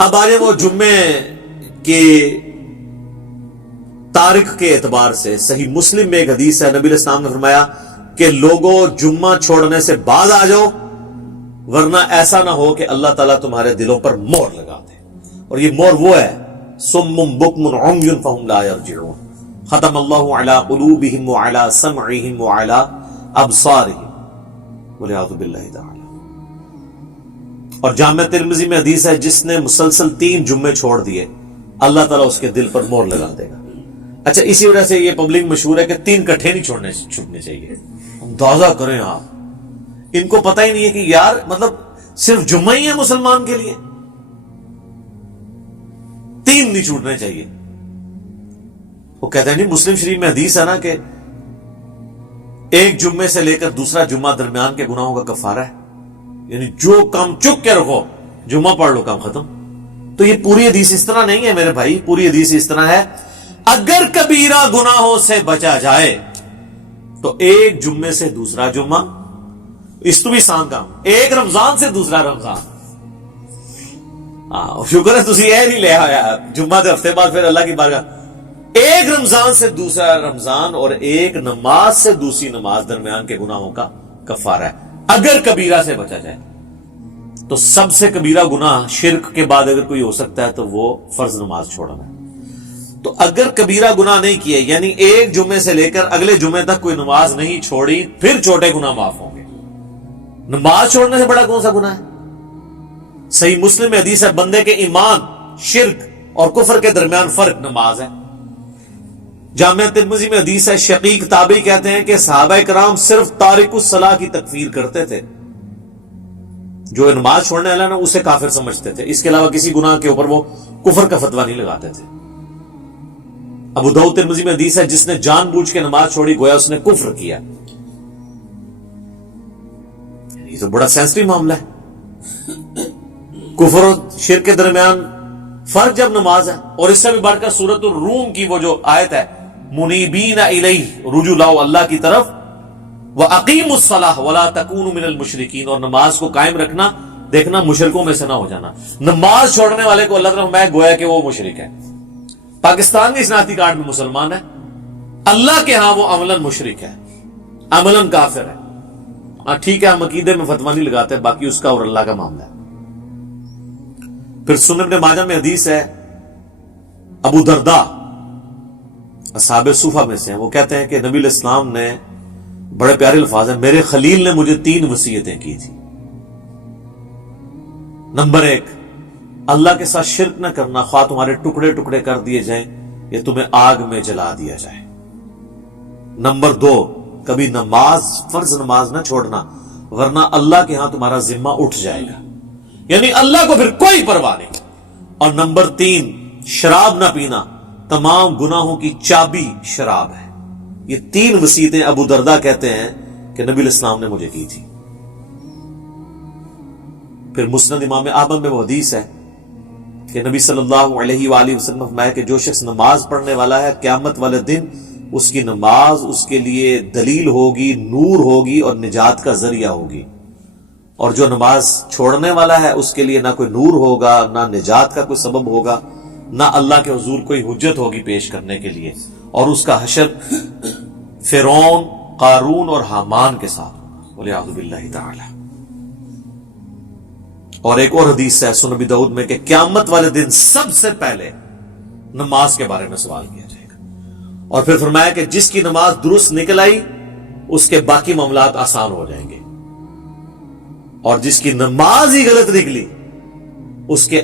اب آ جائے وہ جمعے کے تاریخ کے اعتبار سے صحیح مسلم میں ایک حدیث ہے، نبی علیہ السلام نے فرمایا کہ لوگوں جمعہ چھوڑنے سے بعد آ جاؤ، ورنہ ایسا نہ ہو کہ اللہ تعالیٰ تمہارے دلوں پر مہر لگا دے. اور یہ مہر وہ ہے صم بکم عمی فہم لا یرجعون، ختم اللہ علی قلوبہم وعلی سمعہم وعلی ابصارہم والعیاذ باللہ تعالی. اور جامع ترمذی میں حدیث ہے جس نے مسلسل 3 جمعے چھوڑ دیے اللہ تعالیٰ اس کے دل پر مہر لگا دے گا. اچھا، اسی وجہ سے یہ پبلک مشہور ہے کہ 3 کٹھے نہیں چھوڑنے چاہیے. اندازہ کریں آپ، ان کو پتہ ہی نہیں ہے کہ یار مطلب صرف جمعہ ہی ہے مسلمان کے لیے، 3 نہیں چھوٹنے چاہیے. وہ کہتے ہیں نہیں، مسلم شریف میں حدیث ہے نا کہ ایک جمعے سے لے کر دوسرا جمعہ درمیان کے گناہوں کا کفارہ ہے. یعنی جو کام چک کے رکھو جمعہ پڑھ لو، کام ختم. تو یہ پوری حدیث اس طرح نہیں ہے میرے بھائی، پوری حدیث اس طرح ہے اگر کبیرہ گناہوں سے بچا جائے تو ایک جمعے سے دوسرا جمعہ، اس تو بھی آسان کام، ایک رمضان سے دوسرا رمضان. شکر ہے تسی یہ نہیں لے آیا جمعہ دے ہفتے بعد پھر اللہ کی بارگاہ، ایک رمضان سے دوسرا رمضان اور ایک نماز سے دوسری نماز درمیان کے گناہوں کا کفارہ ہے اگر کبیرہ سے بچا جائے. تو سب سے کبیرہ گناہ شرک کے بعد اگر کوئی ہو سکتا ہے تو وہ فرض نماز چھوڑنا ہے. تو اگر کبیرہ گناہ نہیں کیے، یعنی ایک جمعے سے لے کر اگلے جمعے تک کوئی نماز نہیں چھوڑی، پھر چھوٹے گناہ معاف ہوں گے. نماز چھوڑنے سے بڑا کون سا گناہ ہے؟ صحیح مسلم میں حدیث ہے بندے کے ایمان، شرک اور کفر کے درمیان فرق نماز ہے. جامع ترمذی میں حدیث ہے، شقیق تابعی کہتے ہیں کہ صحابہ کرام صرف تارک الصلاح کی تکفیر کرتے تھے، جو نماز چھوڑنے والا نا اسے کافر سمجھتے تھے، اس کے علاوہ کسی گناہ کے اوپر وہ کفر کا فتویٰ نہیں لگاتے تھے. ابو داؤد ترمذی میں حدیث ہے جس نے جان بوجھ کے نماز چھوڑی گویا اس نے کفر کیا. یہ تو بڑا سینسٹیو معاملہ ہے، کفر اور شرک کے درمیان فرق جب نماز ہے. اور اس سے بھی بڑھ کر سورۃ الروم کی وہ جو آیت ہے منیبین الیہ، رجوع لاؤ اللہ کی طرف، وَأَقِيمُوا الصَّلَاةَ وَلَا تَكُونُوا مِنَ الْمُشْرِكِينَ، اور نماز کو قائم رکھنا، دیکھنا مشرکوں میں سے نہ ہو جانا. نماز چھوڑنے والے کو اللہ تعالیٰ میں گویا کہ وہ مشرک ہے. پاکستان کی شناختی کارڈ میں مسلمان ہے، اللہ کے ہاں وہ عملاً مشرک ہے، عملاً کافر ہے. ہاں ٹھیک ہے، ہم عقیدے میں فتویٰ نہیں لگاتے، باقی اس کا اور اللہ کا معاملہ ہے. پھر سنن ابن ماجہ میں حدیث ہے، ابو درداء اصحاب صوفہ میں سے ہیں، وہ کہتے ہیں کہ نبی علیہ السلام نے بڑے پیارے الفاظ ہیں، میرے خلیل نے مجھے 3 وصیتیں کی تھی. نمبر 1، اللہ کے ساتھ شرک نہ کرنا، خواہ تمہارے ٹکڑے ٹکڑے کر دیے جائیں یا تمہیں آگ میں جلا دیا جائے. نمبر 2، کبھی نماز، فرض نماز نہ چھوڑنا ورنہ اللہ کے ہاں تمہارا ذمہ اٹھ جائے گا، یعنی اللہ کو پھر کوئی پرواہ نہیں. اور نمبر 3، شراب نہ پینا، تمام گناہوں کی چابی شراب ہے. یہ 3 وصیتیں ابو درداء کہتے ہیں کہ نبی علیہ السلام نے مجھے کی تھی. پھر مسند امام احمد میں وہ حدیث ہے کہ نبی صلی اللہ علیہ وآلہ وسلم فرمایا کہ جو شخص نماز پڑھنے والا ہے قیامت والے دن اس کی نماز اس کے لیے دلیل ہوگی، نور ہوگی اور نجات کا ذریعہ ہوگی. اور جو نماز چھوڑنے والا ہے اس کے لیے نہ کوئی نور ہوگا، نہ نجات کا کوئی سبب ہوگا، نہ اللہ کے حضور کوئی حجت ہوگی پیش کرنے کے لیے. اور اس کا حشر فرعون، قارون اور حامان کے ساتھ، والعیاذ باللہ تعالی. اور ایک اور حدیث ہے سنن ابی داؤد میں کہ قیامت والے دن سب سے پہلے نماز کے بارے میں سوال کیا جائے گا. اور پھر فرمایا کہ جس کی نماز درست نکل آئی اس کے باقی معاملات آسان ہو جائیں گے، اور جس کی نماز ہی غلط نکلی اس کے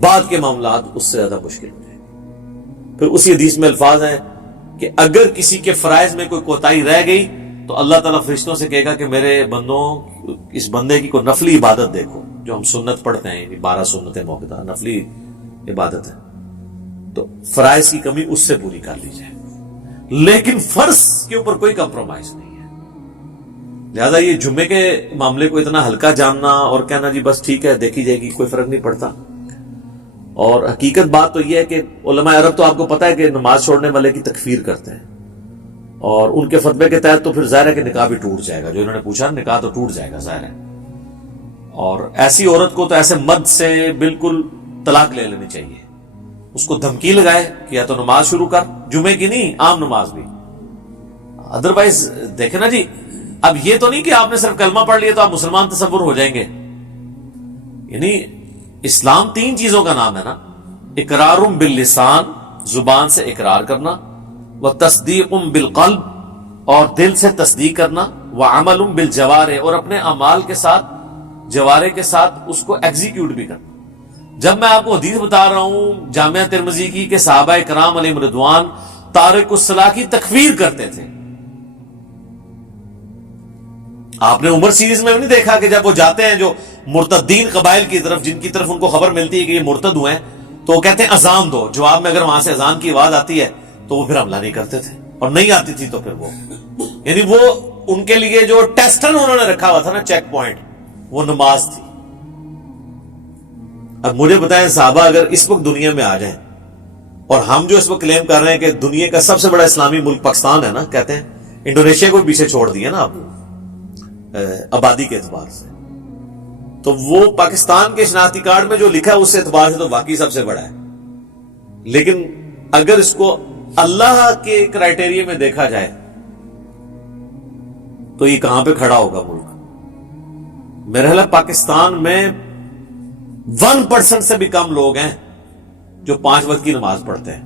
بعد کے معاملات اس سے زیادہ مشکل ہو جائیں گے. پھر اسی حدیث میں الفاظ ہیں کہ اگر کسی کے فرائض میں کوئی کوتاہی رہ گئی تو اللہ تعالیٰ فرشتوں سے کہے گا کہ میرے بندوں، اس بندے کی کوئی نفلی عبادت دیکھو، جو ہم سنت پڑھتے ہیں، 12 سنتیں موقع نفلی عبادت ہے، تو فرائض کی کمی اس سے پوری کر لی جائے. لیکن فرض کے اوپر کوئی کمپرومائز نہیں ہے. لہذا یہ جمعے کے معاملے کو اتنا ہلکا جاننا اور کہنا جی بس ٹھیک ہے دیکھی جائے گی، کوئی فرق نہیں پڑتا. اور حقیقت بات تو یہ ہے کہ علماء عرب تو آپ کو پتا ہے کہ نماز چھوڑنے والے کی تکفیر کرتے ہیں، اور ان کے فتوے کے تحت تو پھر ظاہر ہے کہ نکاح بھی ٹوٹ جائے گا. جو انہوں نے پوچھا نکاح تو ٹوٹ جائے گا ظاہر ہے. اور ایسی عورت کو تو ایسے مرد سے بالکل طلاق لے لینی چاہیے. اس کو دھمکی لگائے کہ یا تو نماز شروع کر، جمعے کی نہیں، عام نماز بھی. ادروائز دیکھیں نا جی، اب یہ تو نہیں کہ آپ نے صرف کلمہ پڑھ لیا تو آپ مسلمان تصور ہو جائیں گے. یعنی اسلام 3 چیزوں کا نام ہے نا: اقرار باللسان، زبان سے اقرار کرنا، وتصدیق بالقلب، اور دل سے تصدیق کرنا، وعمل بالجوارح، اور اپنے اعمال کے ساتھ، جوارح کے ساتھ اس کو ایگزیکیوٹ بھی کرنا. جب میں آپ کو حدیث بتا رہا ہوں جامعہ ترمذی کی کہ صحابہ کرام علیہم رضوان تارک الصلاۃ کی تکفیر کرتے تھے. آپ نے عمر سیریز میں نہیں دیکھا کہ جب وہ جاتے ہیں جو مرتدین قبائل کی طرف، جن کی طرف ان کو خبر ملتی ہے کہ یہ مرتد ہوئے ہیں، تو وہ کہتے ہیں اذان دو. جواب میں اگر وہاں سے اذان کی آواز آتی ہے تو وہ پھر حملہ نہیں کرتے تھے، اور نہیں آتی تھی تو پھر وہ یعنی وہ ان کے لیے جو ٹیسٹن انہوں نے رکھا ہوا تھا نا، چیک پوائنٹ، وہ نماز تھی. اب مجھے بتائیں صحابہ اگر اس وقت دنیا میں آ جائیں، اور ہم جو اس وقت کلیم کر رہے ہیں کہ دنیا کا سب سے بڑا اسلامی ملک پاکستان ہے نا، کہتے ہیں انڈونیشیا کو بھی پیچھے چھوڑ دیا نا آپ آبادی کے اعتبار سے، تو وہ پاکستان کے شناختی کارڈ میں جو لکھا ہے اس اعتبار سے تو واقعی سب سے بڑا ہے. لیکن اگر اس کو اللہ کے کرائٹیریا میں دیکھا جائے تو یہ کہاں پہ کھڑا ہوگا ملک؟ میرا خیال ہے پاکستان میں 1% سے بھی کم لوگ ہیں جو 5 وقت کی نماز پڑھتے ہیں،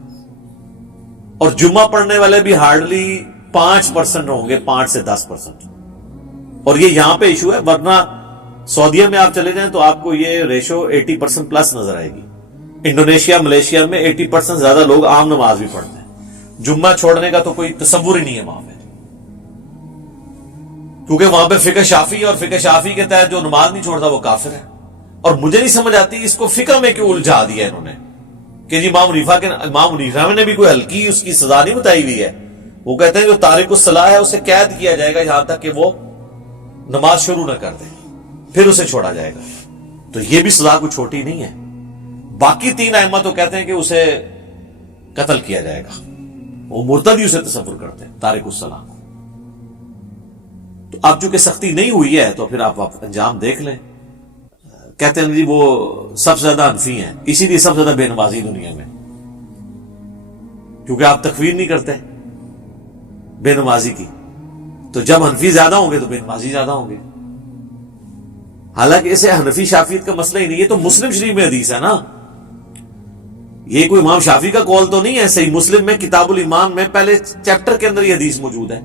اور جمعہ پڑھنے والے بھی ہارڈلی 5% ہوں گے، 5 سے 10%. اور یہ یہاں پہ ایشو ہے، ورنہ سعودیہ میں آپ چلے جائیں تو آپ کو یہ ریشو 80% پلس نظر آئے گی. انڈونیشیا، ملیشیا میں 80% زیادہ لوگ عام نماز بھی پڑھتے ہیں. جمعہ چھوڑنے کا تو کوئی تصور ہی نہیں ہے وہاں پہ، کیونکہ وہاں پہ فقہ شافی، اور فقہ شافی کے تحت جو نماز نہیں چھوڑتا وہ کافر ہے. اور مجھے نہیں سمجھ آتی اس کو فقہ میں کیوں الجھا دیا انہوں نے کہ جی امام حنیفہ نے بھی کوئی ہلکی اس کی سزا نہیں بتائی ہوئی ہے. وہ کہتے ہیں جو تارک الصلاۃ ہے اسے قید کیا جائے گا یہاں تک کہ وہ نماز شروع نہ کر دے، پھر اسے چھوڑا جائے گا. تو یہ بھی سزا کوئی چھوٹی نہیں ہے. باقی 3 ائمہ تو کہتے ہیں کہ اسے قتل کیا جائے گا، وہ مرتد ہی اسے تصور کرتے ہیں تارک الصلاۃ کو. تو اب چونکہ سختی نہیں ہوئی ہے تو پھر آپ انجام دیکھ لیں. کہتے ہیں جی وہ سب سے زیادہ حنفی ہیں، اسی لیے سب سے زیادہ بے نمازی دنیا میں، کیونکہ آپ تکفیر نہیں کرتے بے نمازی کی. تو جب حنفی زیادہ ہوں گے تو بے نمازی زیادہ ہوں گے. حالانکہ اسے حنفی شافیت کا مسئلہ ہی نہیں، یہ تو مسلم شریف میں حدیث ہے نا، یہ کوئی امام شافی کا قول تو نہیں ہے. صحیح مسلم میں کتاب الایمان میں پہلے چیپٹر کے اندر یہ حدیث موجود ہے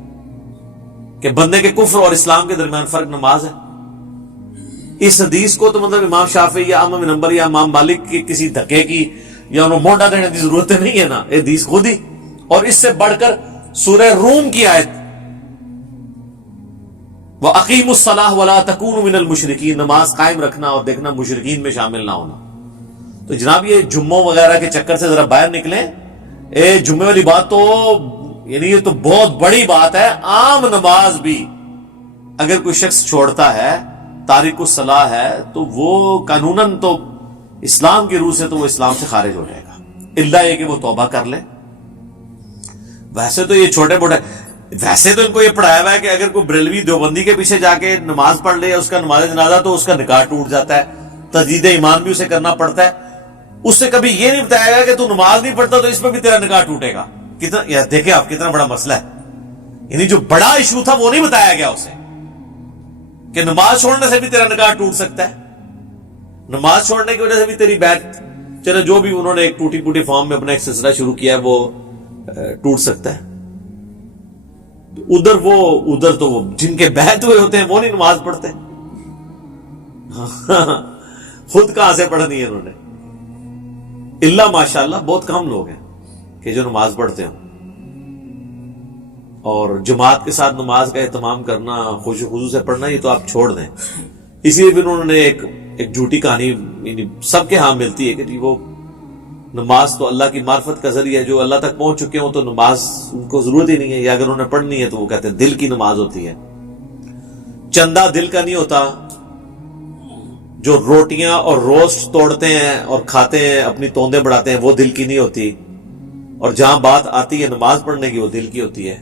کہ بندے کے کفر اور اسلام کے درمیان فرق نماز ہے. اس حدیث کو تو مطلب امام شافعی یا امام بن حنبل یا امام مالک کی کسی دھکے کی یا انہوں مونڈا دینے کی ضرورت نہیں ہے نا، یہ حدیث خود ہی. اور اس سے بڑھ کر سورہ روم کی آیت وَأَقِيمُوا الصَّلَاةَ وَلَا تَكُونُوا مِنَ الْمُشْرِكِينَ، نماز قائم رکھنا اور دیکھنا مشرکین میں شامل نہ ہونا. تو جناب یہ جمعوں وغیرہ کے چکر سے ذرا باہر نکلیں. جمعے والی بات تو یعنی یہ تو بہت بڑی بات ہے. عام نماز بھی اگر کوئی شخص چھوڑتا ہے، تارک الصلاۃ ہے، تو وہ قانوناً تو اسلام کی روح سے تو وہ اسلام سے خارج ہو جائے گا، الا یہ کہ وہ توبہ کر لے. ویسے تو یہ چھوٹے موٹے، ویسے تو ان کو یہ پڑھایا ہوا ہے کہ اگر کوئی بریلوی دیوبندی کے پیچھے جا کے نماز پڑھ لے یا اس کا نماز جنازہ تو اس کا نکاح ٹوٹ جاتا ہے، تجدید ایمان بھی اسے کرنا پڑتا ہے. اس سے کبھی یہ نہیں بتایا گا کہ تو نماز نہیں پڑھتا تو اس پہ بھی تیرا نکاح ٹوٹے گا. کتنا دیکھیں آپ کتنا بڑا مسئلہ ہے. یعنی جو بڑا ایشو تھا وہ نہیں بتایا گیا اسے کہ نماز چھوڑنے سے بھی تیرا نکاح ٹوٹ سکتا ہے، نماز چھوڑنے کی وجہ سے بھی تیری بیعت، چلے جو بھی انہوں نے ایک ٹوٹی پوٹی فارم میں اپنا ایک سلسلہ شروع کیا ہے وہ ٹوٹ سکتا ہے. ادھر تو وہ جن کے بیعت ہوئے ہوتے ہیں وہ نہیں نماز پڑھتے. خود کہاں سے پڑھنی ہے انہوں نے؟ اللہ ماشاءاللہ بہت کم لوگ ہیں کہ جو نماز پڑھتے ہوں. اور جماعت کے ساتھ نماز کا اہتمام کرنا، خشوع و خضوع سے پڑھنا، یہ تو آپ چھوڑ دیں. اسی لیے پھر انہوں نے ایک جھوٹی کہانی یعنی سب کے ہاں ملتی ہے کہ جی وہ نماز تو اللہ کی معرفت کا ذریعہ ہے، جو اللہ تک پہنچ چکے ہوں تو نماز ان کو ضرورت ہی نہیں ہے، یا اگر انہوں نے پڑھنی ہے تو وہ کہتے ہیں دل کی نماز ہوتی ہے. چندہ دل کا نہیں ہوتا. جو روٹیاں اور روسٹ توڑتے ہیں اور کھاتے ہیں، اپنی توندیں بڑھاتے ہیں، وہ دل کی نہیں ہوتی. اور جہاں بات آتی ہے نماز پڑھنے کی وہ دل کی ہوتی ہے.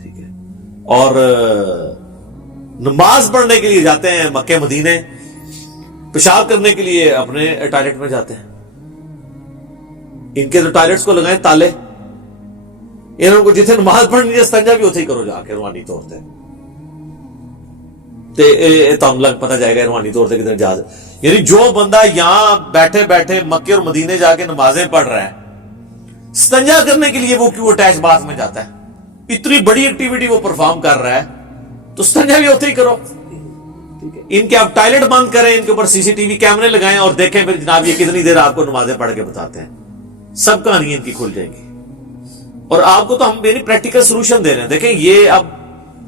ٹھیک ہے. اور نماز پڑھنے کے لیے جاتے ہیں مکے مدینے، پیشاب کرنے کے لیے اپنے ٹوائلٹ میں جاتے ہیں. ان کے تو ٹوائلٹس کو لگائیں تالے. انہوں کو جتنے نماز پڑھنی ہے استنجا بھی اتنے ہی کرو جا کے روحانی طور سے. تو لگ پتہ جائے گا روحانی طور سے کدھر جا. یعنی جو بندہ یہاں بیٹھے بیٹھے مکے اور مدینے جا کے نمازیں پڑھ رہا ہے, استنجا کرنے کے لیے وہ کیوں اٹیچ باتھ میں جاتا ہے؟ اتنی بڑی ایکٹیویٹی وہ پرفارم کر رہا ہے تو استنجا بھی اتنے ہی کرو. ان کے آپ ٹوائلٹ بند کریں, ان کے اوپر سی سی ٹی وی کیمرے لگائیں اور دیکھیں پھر جناب یہ کتنی دیر آپ کو نمازیں پڑھ کے بتاتے ہیں. سب کہانیاں ان کی کھل جائیں گی. اور آپ کو تو ہم یعنی پریکٹیکل سولوشن دے رہے ہیں. دیکھیں یہ اب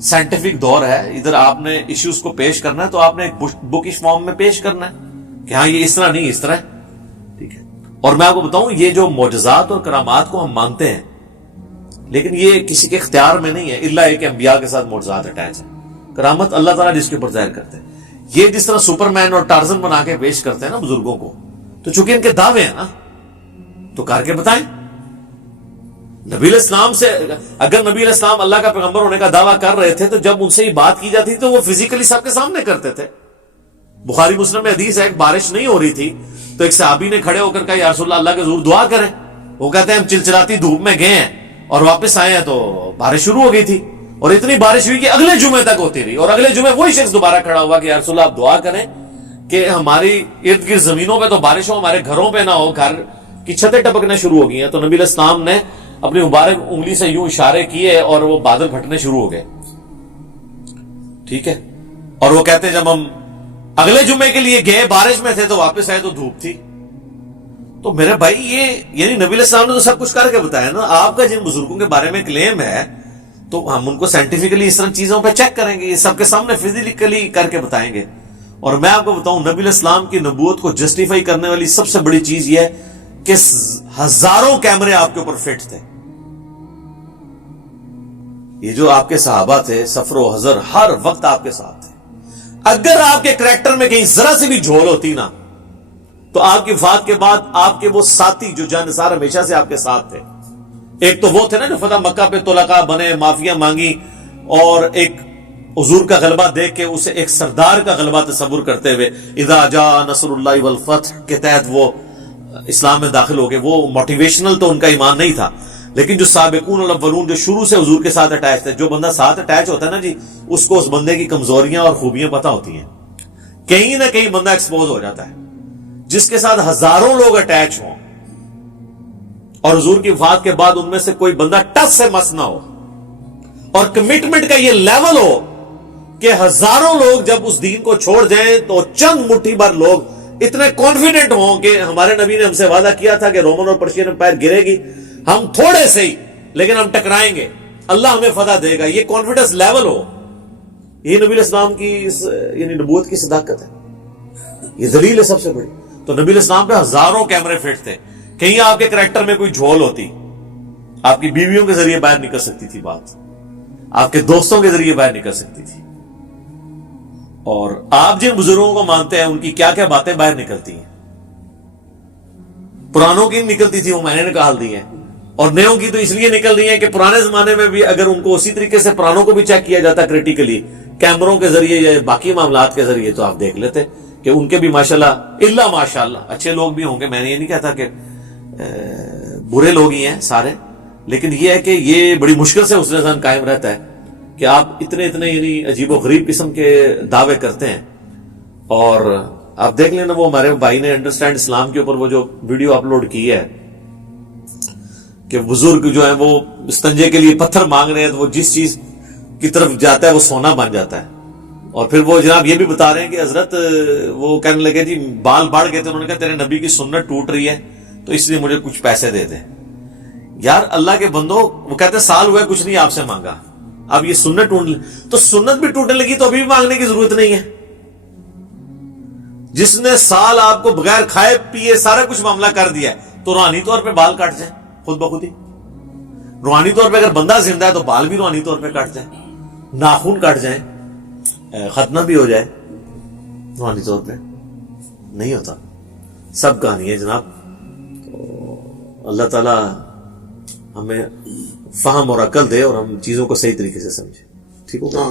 سائنٹیفک دور ہے, ادھر آپ نے ایشوز کو پیش کرنا ہے تو آپ نے ایک بکش فارم میں پیش کرنا ہے کہ ہاں یہ اس طرح نہیں اس طرح ہے. ٹھیک ہے. اور میں آپ کو بتاؤں یہ جو معجزات اور کرامات کو ہم مانتے ہیں لیکن یہ کسی کے اختیار میں نہیں ہے, الا ایک انبیاء کے ساتھ معجزات اٹیچ ہیں. کرامت اللہ تعالیٰ جس کے اوپر ظاہر کرتے ہیں. یہ جس طرح سپر مین اور ٹارزن بنا کے پیش کرتے ہیں نا بزرگوں کو, تو چونکہ ان کے دعوے ہیں نا تو کر کے بتائیں. نبی علیہ السلام سے اگر نبی علیہ السلام اللہ کا پیغمبر ہونے کا دعویٰ کر رہے تھے تو جب ان سے یہ بات کی جاتی تھی تو وہ فزیکلی سب کے سامنے کرتے تھے. بخاری مسلم میں حدیث ہے, ایک بارش نہیں ہو رہی تھی تو ایک صحابی نے کھڑے ہو کر کہا یا رسول اللہ کے حضور دعا کریں. وہ کہتے ہیں ہم چلچلاتی دھوپ میں گئے ہیں اور واپس آئے ہیں تو بارش شروع ہو گئی تھی, اور اتنی بارش ہوئی کہ اگلے جمعے تک ہوتی رہی, اور اگلے جمعے وہی شخص دوبارہ کھڑا ہوا کہ یا رسول اللہ آپ دعا کریں کہ ہماری ارد گرد زمینوں پہ تو بارش ہو, ہمارے گھروں پہ نہ ہو, گھر کی چھتیں ٹپکنے شروع ہو گئی ہیں. تو نبی علیہ السلام نے اپنی مبارک انگلی سے یوں اشارے کیے اور وہ بادل پھٹنے شروع ہو گئے. ٹھیک ہے. اور وہ کہتے ہیں جب ہم اگلے جمعے کے لیے گئے بارش میں تھے تو واپس آئے تو دھوپ تھی. تو میرے بھائی یہ یعنی نبی علیہ السلام نے تو سب کچھ کر کے بتایا نا. آپ کا جن بزرگوں کے بارے میں کلیم ہے تو ہم ان کو سائنٹیفکلی اس طرح چیزوں پہ چیک کریں گے, یہ سب کے سامنے فزیکلی کر کے بتائیں گے. اور میں آپ کو بتاؤں نبی علیہ السلام کی نبوت کو جسٹیفائی کرنے والی سب سے بڑی چیز یہ ہے کہ ہزاروں کیمرے آپ کے اوپر فٹ تھے. یہ جو آپ کے صحابہ تھے سفر و حضر ہر وقت آپ کے ساتھ تھے. اگر آپ کے کریکٹر میں کہیں ذرا سی بھی جھول ہوتی نا تو آپ کی وفات کے بعد آپ کے وہ ساتھی جو جانثار ہمیشہ سے آپ کے ساتھ تھے, ایک تو وہ تھے نا جو فتح مکہ پہ طلقاء بنے, معافیاں مانگی, اور ایک حضور کا غلبہ دیکھ کے اسے ایک سردار کا غلبہ تصور کرتے ہوئے اذا جاء نصر اللہ والفتح کے تحت وہ اسلام میں داخل ہو گئے. وہ موٹیویشنل تو ان کا ایمان نہیں تھا, لیکن جو سابقون الاولون جو شروع سے حضور کے ساتھ اٹیچ تھے, جو بندہ ساتھ اٹیچ ہوتا ہے نا جی اس کو اس بندے کی کمزوریاں اور خوبیاں پتہ ہوتی ہیں. کہیں نہ کہیں بندہ ایکسپوز ہو جاتا ہے. جس کے ساتھ ہزاروں لوگ اٹیچ ہوں اور حضور کی وفات کے بعد ان میں سے کوئی بندہ ٹچ سے مس نہ ہو, اور کمٹمنٹ کا یہ لیول ہو کہ ہزاروں لوگ جب اس دین کو چھوڑ جائیں تو چند مٹھی بھر لوگ اتنے کانفیڈنٹ ہوں کہ ہمارے نبی نے ہم سے وعدہ کیا تھا کہ رومن اور پرشین امپائر گرے گی, ہم تھوڑے سے ہی لیکن ہم ٹکرائیں گے, اللہ ہمیں فتح دے گا. یہ کانفیڈنس لیول ہو, یہ نبی علیہ السلام کی یعنی نبوت کی صداقت ہے. یہ دلیل ہے سب سے بڑی. تو نبی علیہ السلام پہ ہزاروں کیمرے فٹ تھے. کہیں آپ کے کریکٹر میں کوئی جھول ہوتی, آپ کی بیویوں کے ذریعے باہر نکل سکتی تھی بات, آپ کے دوستوں کے ذریعے باہر نکل سکتی تھی. اور آپ جن بزرگوں کو مانتے ہیں ان کی کیا کیا باتیں باہر نکلتی ہیں. پرانوں کی نکلتی تھی وہ میں نے نکال دی ہیں, اور نیوں کی تو اس لیے نکل رہی ہیں کہ پرانے زمانے میں بھی اگر ان کو اسی طریقے سے پرانوں کو بھی چیک کیا جاتا کریٹیکلی کیمروں کے ذریعے یا باقی معاملات کے ذریعے تو آپ دیکھ لیتے کہ ان کے بھی ماشاءاللہ الا ماشاءاللہ اچھے لوگ بھی ہوں گے. میں نے یہ نہیں کہتا کہ برے لوگ ہی ہیں سارے, لیکن یہ ہے کہ یہ بڑی مشکل سے حسن ذہن قائم رہتا ہے کہ آپ اتنے یعنی عجیب و غریب قسم کے دعوے کرتے ہیں. اور آپ دیکھ لینا وہ ہمارے بھائی نے انڈرسٹینڈ اسلام کے اوپر وہ جو ویڈیو اپلوڈ کی ہے کہ بزرگ جو ہیں وہ استنجے کے لیے پتھر مانگ رہے ہیں تو وہ جس چیز کی طرف جاتا ہے وہ سونا بن جاتا ہے. اور پھر وہ جناب یہ بھی بتا رہے ہیں کہ حضرت وہ کہنے لگے جی بال بڑھ گئے تھے, انہوں نے کہا تیرے نبی کی سنت ٹوٹ رہی ہے تو اس لیے مجھے کچھ پیسے دے دے. یار اللہ کے بندو, وہ کہتے ہیں سال ہوا ہے کچھ نہیں آپ سے مانگا, اب یہ سنت ٹوٹ تو سنت بھی ٹوٹنے لگی تو ابھی بھی مانگنے کی ضرورت نہیں ہے. جس نے سال آپ کو بغیر کھائے پیے سارا کچھ معاملہ کر دیا ہے تو روحانی طور پہ بال کٹ جائیں خود بخود ہی. روحانی طور پہ اگر بندہ زندہ ہے تو بال بھی روحانی طور پہ کٹ جائیں, ناخن کٹ جائیں, ختنہ بھی ہو جائے, روحانی طور پہ نہیں ہوتا. سب کہانی ہے جناب. اللہ تعالی ہمیں فہم اور عقل دے اور ہم چیزوں کو صحیح طریقے سے سمجھیں. ٹھیک ہوگا.